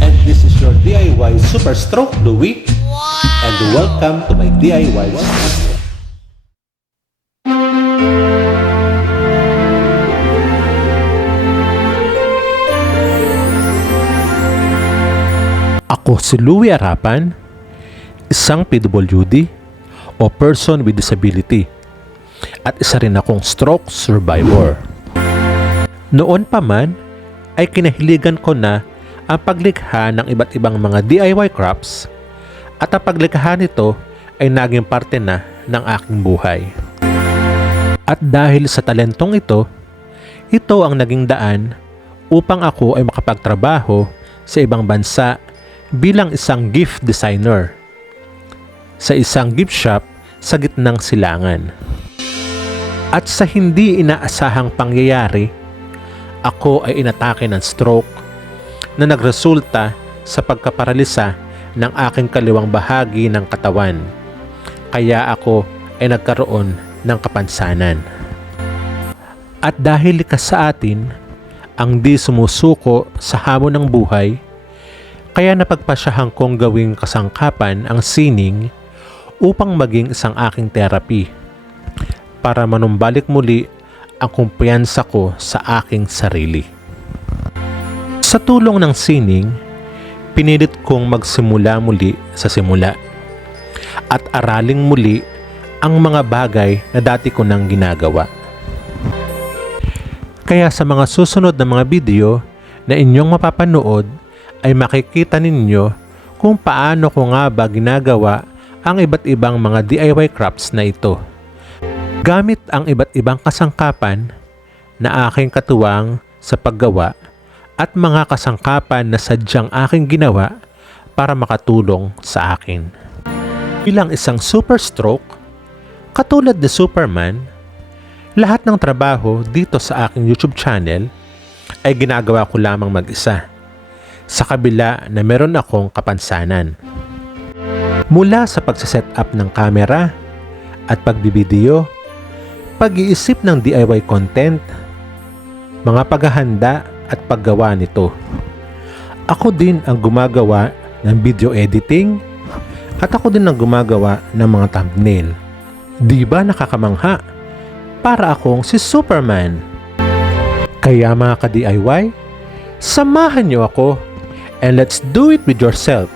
And this is your DIY Super Stroke Louie. And welcome to my DIY channel. Ako si Louie Arapan, isang PWD o person with disability, at isa rin akong stroke survivor. Noon pa man ay kinahiligan ko na ang paglikha ng iba't ibang mga DIY crafts, at ang paglikha nito ay naging parte na ng aking buhay. At dahil sa talentong ito ang naging daan upang ako ay makapagtrabaho sa ibang bansa bilang isang gift designer sa isang gift shop sa gitnang silangan. At sa hindi inaasahang pangyayari, ako ay inatake ng stroke na nagresulta sa pagkaparalisa ng aking kaliwang bahagi ng katawan. Kaya ako ay nagkaroon ng kapansanan. At dahil likas sa atin ang di sumusuko sa hamon ng buhay, kaya napagpasyahan kong gawing kasangkapan ang sining upang maging isang aking therapy para manumbalik muli ang kumpiyansa ko sa aking sarili. Sa tulong ng sining, pinilit kong magsimula muli sa simula at araling muli ang mga bagay na dati ko nang ginagawa. Kaya sa mga susunod na mga video na inyong mapapanood ay makikita ninyo kung paano ko nga ba ginagawa ang iba't ibang mga DIY crafts na ito, gamit ang iba't ibang kasangkapan na aking katuwang sa paggawa at mga kasangkapan na sadyang aking ginawa para makatulong sa akin. Bilang isang super stroke, katulad ni Superman, lahat ng trabaho dito sa aking YouTube channel ay ginagawa ko lamang mag-isa, sa kabila na meron akong kapansanan. Mula sa pagsaset up ng camera at pagbibideo, pag-iisip ng DIY content, mga paghahanda at paggawa nito. Ako din ang gumagawa ng video editing at ako din ang gumagawa ng mga thumbnail. Di ba nakakamangha? Para akong si Superman. Kaya mga ka-DIY, samahan niyo ako and let's do it with yourself.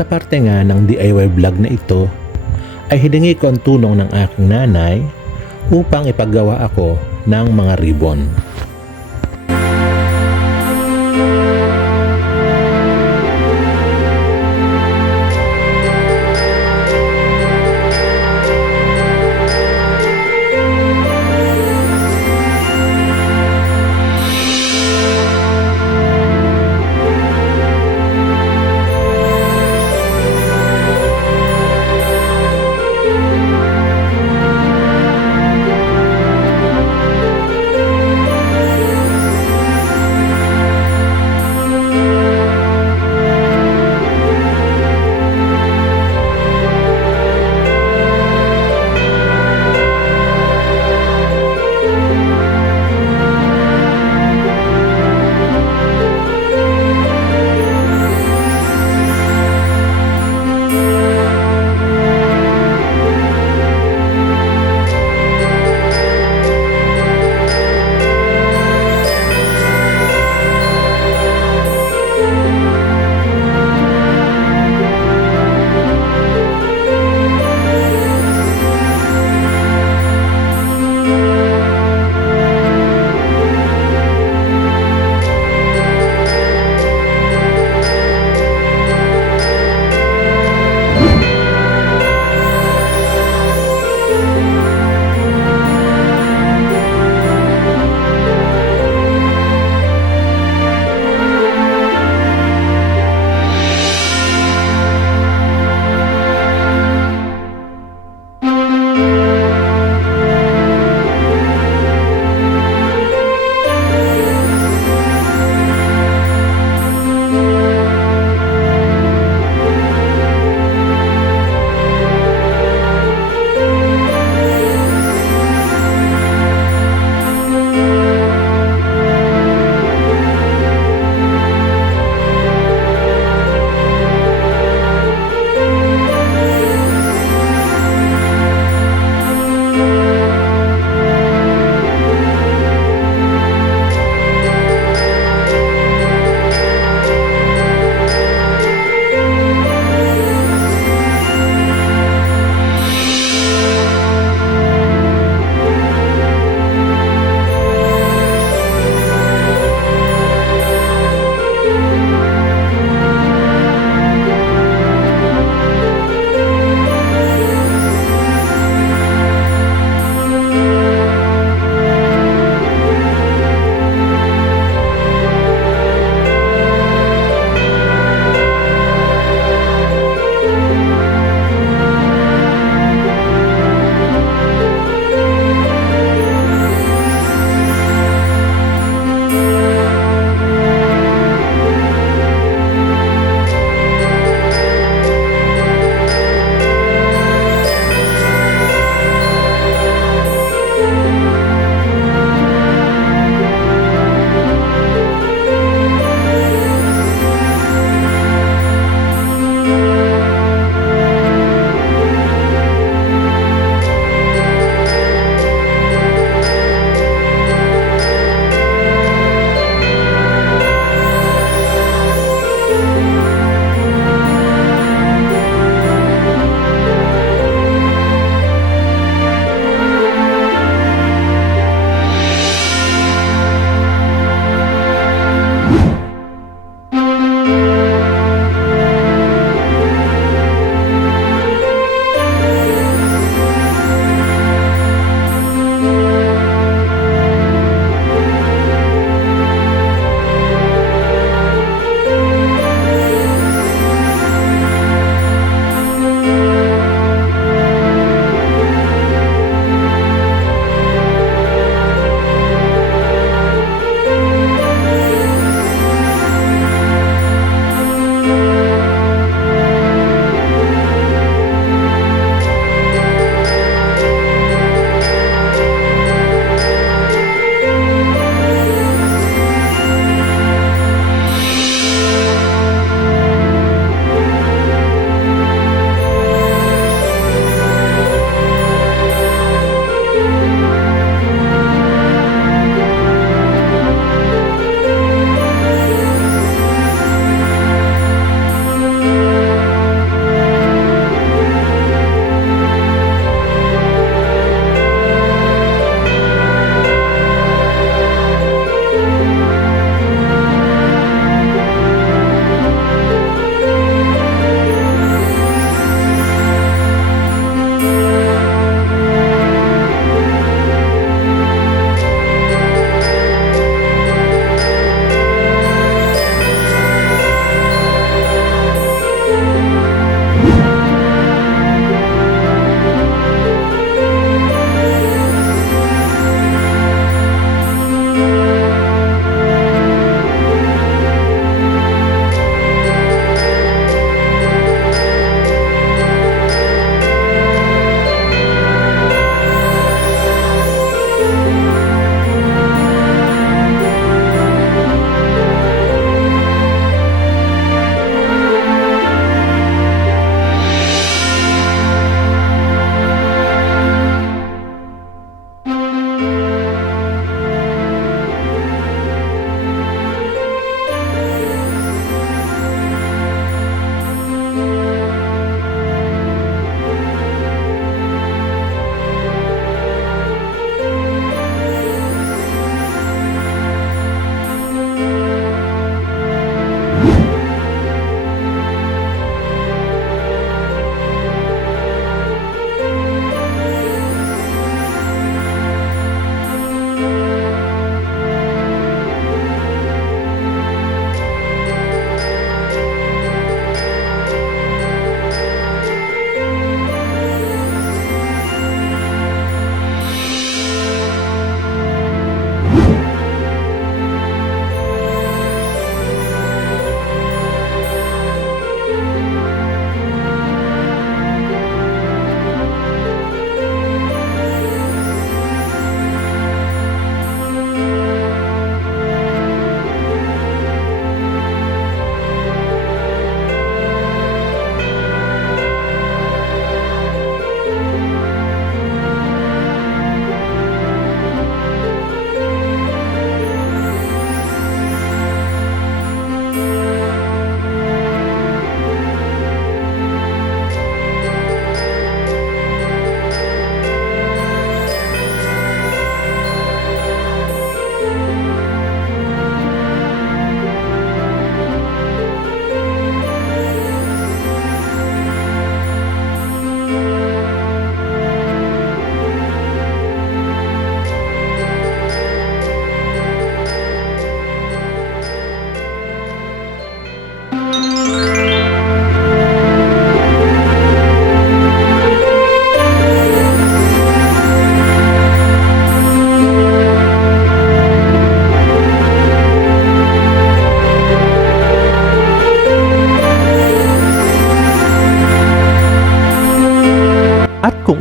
Sa parte nga ng DIY vlog na ito, ay hiningi ko ang tulong ng aking nanay upang ipagawa ako ng mga ribbon.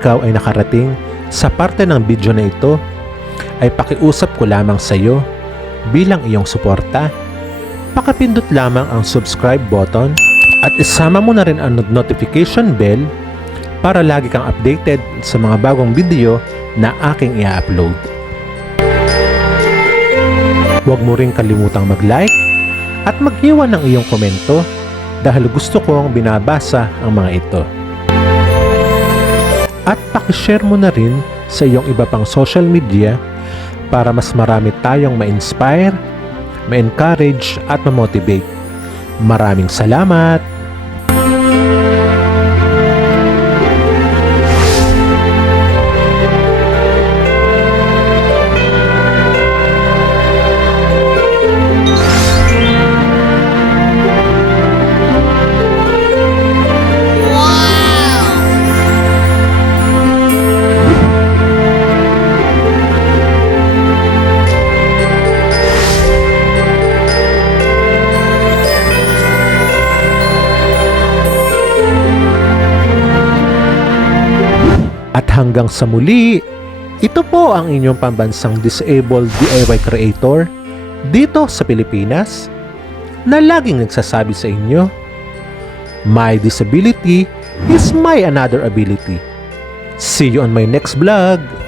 ikaw ay nakarating sa parte ng video na ito, ay pakiusap ko lamang sa iyo bilang iyong suporta. Pakipindot lamang ang subscribe button at isama mo na rin ang notification bell para lagi kang updated sa mga bagong video na aking i-upload. Huwag mo rin kalimutang mag-like at mag-iwan ng iyong komento dahil gusto kong binabasa ang mga ito. At pakishare mo na rin sa iyong iba pang social media para mas marami tayong ma-inspire, ma-encourage at ma-motivate. Maraming salamat! At hanggang sa muli, ito po ang inyong pambansang disabled DIY creator dito sa Pilipinas na laging nagsasabi sa inyo, my disability is my another ability. See you on my next vlog!